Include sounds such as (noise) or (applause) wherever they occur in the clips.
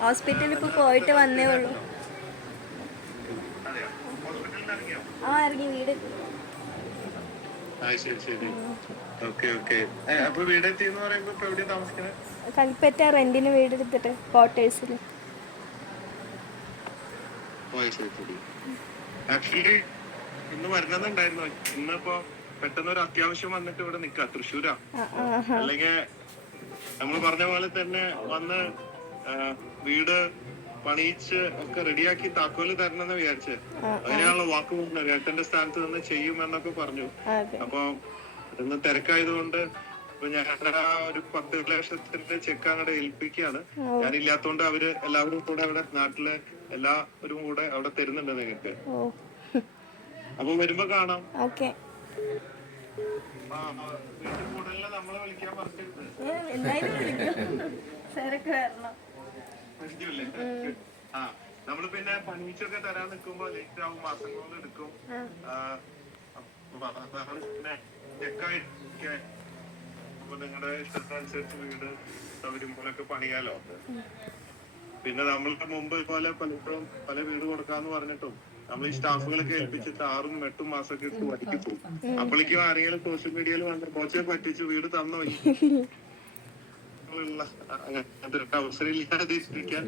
ഹോസ്പിറ്റലിൽ ഇപ്പൊ പോയിട്ട് വന്നേ ഉള്ളൂ. ആ ഇറങ്ങി വീട്. ശരി ശരി. Okay okay. അപ്പൊ വീടെത്തി എന്ന് പറയുമ്പോ ഇപ്പൊ എവിടെയാ താമസിക്കുന്നത് കൽപ്പറ്റ റെന്റിന് വീട് എടുത്തിട്ട് ക്വാർട്ടേഴ്സിൽ ആക്ച്വലി ഇന്ന് ഇന്നിപ്പോ പെട്ടെന്ന് ഒരു അത്യാവശ്യം വന്നിട്ട് ഇവിടെ നിക്കാ തൃശ്ശൂരാ. അല്ലെങ്കിൽ നമ്മൾ പറഞ്ഞ പോലെ തന്നെ വന്ന് വീട് പണിയിച്ച് ഒക്കെ റെഡിയാക്കി താക്കോൽ തരണമെന്ന് വിചാരിച്ച്. അതിനാണല്ലോ വാക്ക് പോകുന്നത് ഏട്ടന്റെ സ്ഥാനത്ത് നിന്ന് ചെയ്യുമെന്നൊക്കെ പറഞ്ഞു. അപ്പൊ ഇന്ന് തിരക്കായതുകൊണ്ട് ഇപ്പൊ ഞാൻ ആ ഒരു പത്ത് ലക്ഷത്തിന്റെ ചെക്ക് അങ്ങോട്ട് ഏൽപ്പിക്കുകയാണ്. ഞാനില്ലാത്തോണ്ട് അവർ എല്ലാവരും കൂടെ അവിടെ നാട്ടിലെ എല്ലാവരും കൂടെ അവിടെ തരുന്നുണ്ട് നിങ്ങൾക്ക്. ഓ. അപ്പൊ വരുമ്പോ കാണാം. ഓക്കെ. ആ, ആ, വീട്ടിൽ കൂടുതലും നമ്മളെ വിളിക്കാൻ പറഞ്ഞിട്ട്. എന്തായാലും വിളിക്കും. (laughs) ആ നമ്മൾ പിന്നെ പണിച്ചൊക്കെ തരാൻ നിൽക്കുമ്പോ ലേറ്റ് ആവും മാസങ്ങളിൽ എടുക്കും. പിന്നെ ചെക്കായിരിക്കെ. അപ്പൊ നിങ്ങളുടെ ഇഷ്ടത്തിനനുസരിച്ച് വീട് സൗകര്യം പോലൊക്കെ പണിയാലോ? പിന്നെ നമ്മൾക്ക് മുമ്പ് പോലെ പലപ്പോഴും പല വീട് കൊടുക്കാന്ന് പറഞ്ഞിട്ടും നമ്മൾ ഈ സ്റ്റാഫുകളൊക്കെ ഏൽപ്പിച്ചിട്ട് ആറും എട്ടും മാസമൊക്കെ ഇട്ട് പഠിക്കും അപ്പോഴേക്കും ആരെങ്കിലും സോഷ്യൽ മീഡിയയിൽ വന്ന് കോച്ചെ പറ്റിച്ച് വീട് തന്നോ? (laughs) ഉള്ള അങ്ങനത്തെ ഒരു അവസരം ഇല്ലാതിരിക്കാൻ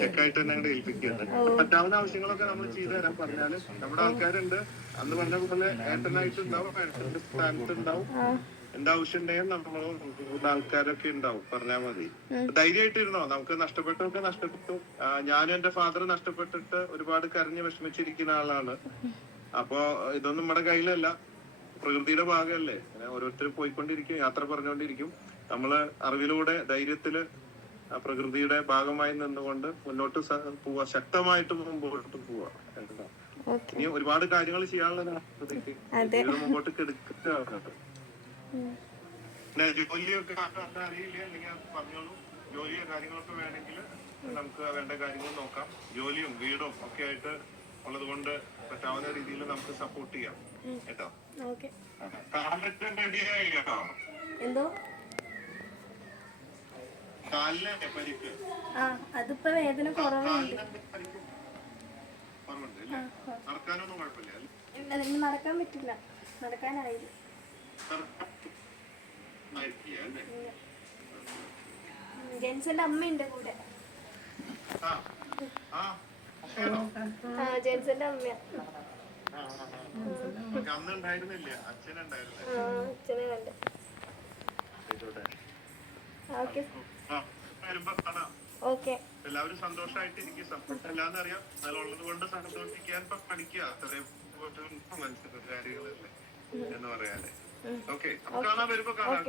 ചെക്കായിട്ട് തന്നെ അങ്ങോട്ട് ഏൽപ്പിക്കുകയാണ്. പറ്റാവുന്ന ആവശ്യങ്ങളൊക്കെ നമ്മൾ ചെയ്തു തരാൻ പറഞ്ഞാൽ നമ്മുടെ ആൾക്കാരുണ്ട്. അന്ന് പറഞ്ഞ പോലെ ഏട്ടനായിട്ടുണ്ടാവും ഏട്ടന്റെ സ്ഥാനത്ത് ഉണ്ടാവും. എന്താവശ്യം ഉണ്ടെങ്കിൽ നമ്മൾ നമ്മുടെ ആൾക്കാരൊക്കെ ഉണ്ടാവും പറഞ്ഞാൽ മതി. ധൈര്യമായിട്ടിരുന്നോ? നമുക്ക് നഷ്ടപ്പെട്ടൊക്കെ നഷ്ടപ്പെട്ടു. ഞാനും എന്റെ ഫാദർ നഷ്ടപ്പെട്ടിട്ട് ഒരുപാട് കരഞ്ഞ് വിഷമിച്ചിരിക്കുന്ന ആളാണ്. അപ്പോ ഇതൊന്നും നമ്മുടെ കയ്യിലല്ല പ്രകൃതിയുടെ ഭാഗമല്ലേ? ഓരോരുത്തർ പോയിക്കൊണ്ടിരിക്കും യാത്ര പറഞ്ഞുകൊണ്ടിരിക്കും. നമ്മൾ അറിവിലൂടെ ധൈര്യത്തിൽ പ്രകൃതിയുടെ ഭാഗമായി നിന്നുകൊണ്ട് മുന്നോട്ട് പോവാ. ശക്തമായിട്ട് മുമ്പോട്ട് പോവാ. ഇനി ഒരുപാട് കാര്യങ്ങൾ ചെയ്യാനുള്ളതാണ്. ജീവിതം മുമ്പോട്ട് പിന്നെ ജോലിയൊക്കെ അറിയില്ല അല്ലെങ്കിൽ പറഞ്ഞോളൂ. ജോലിയോ കാര്യങ്ങളൊക്കെ വേണമെങ്കിൽ നമുക്ക് വേണ്ട കാര്യങ്ങൾ നോക്കാം. ജോലിയും വീടും ഒക്കെ ആയിട്ട് ഉള്ളത് കൊണ്ട് പറ്റാവുന്ന രീതിയിൽ നമുക്ക് സപ്പോർട്ട് ചെയ്യാം. കേട്ടോ? റെഡിയായി കേട്ടോ എന്തോ? ആ അതിപ്പോ വേദന കുറവുണ്ട്. നടക്കാൻ പറ്റില്ല. നടക്കാനായില്ല. ജെൻസന്റെ അമ്മയുണ്ട് കൂടെ. ജെൻസന്റെ അമ്മ ആ, ആ, ആ. ഓക്കെ, അന്ന് ഉണ്ടായിരുന്നില്ല. അച്ഛനുണ്ടായിരുന്നു ആ അച്ഛനെ കണ്ട്. ഓക്കെ. ഓക്കെ. എല്ലാവരും സന്തോഷമായിട്ടിരിക്കും സപ്പോർട്ട് അല്ലാന്ന് അറിയാം അതിലുള്ളത് കൊണ്ട് സന്തോഷിക്കാൻ ഇപ്പൊ പഠിക്കുക അത്രയും മനസ്സിലാക്കുന്ന കാര്യങ്ങളല്ലേ. എന്ന് പറയാനേ. ഓക്കെ. അപ്പൊ കാണാൻ വരുമ്പോ കാണാം.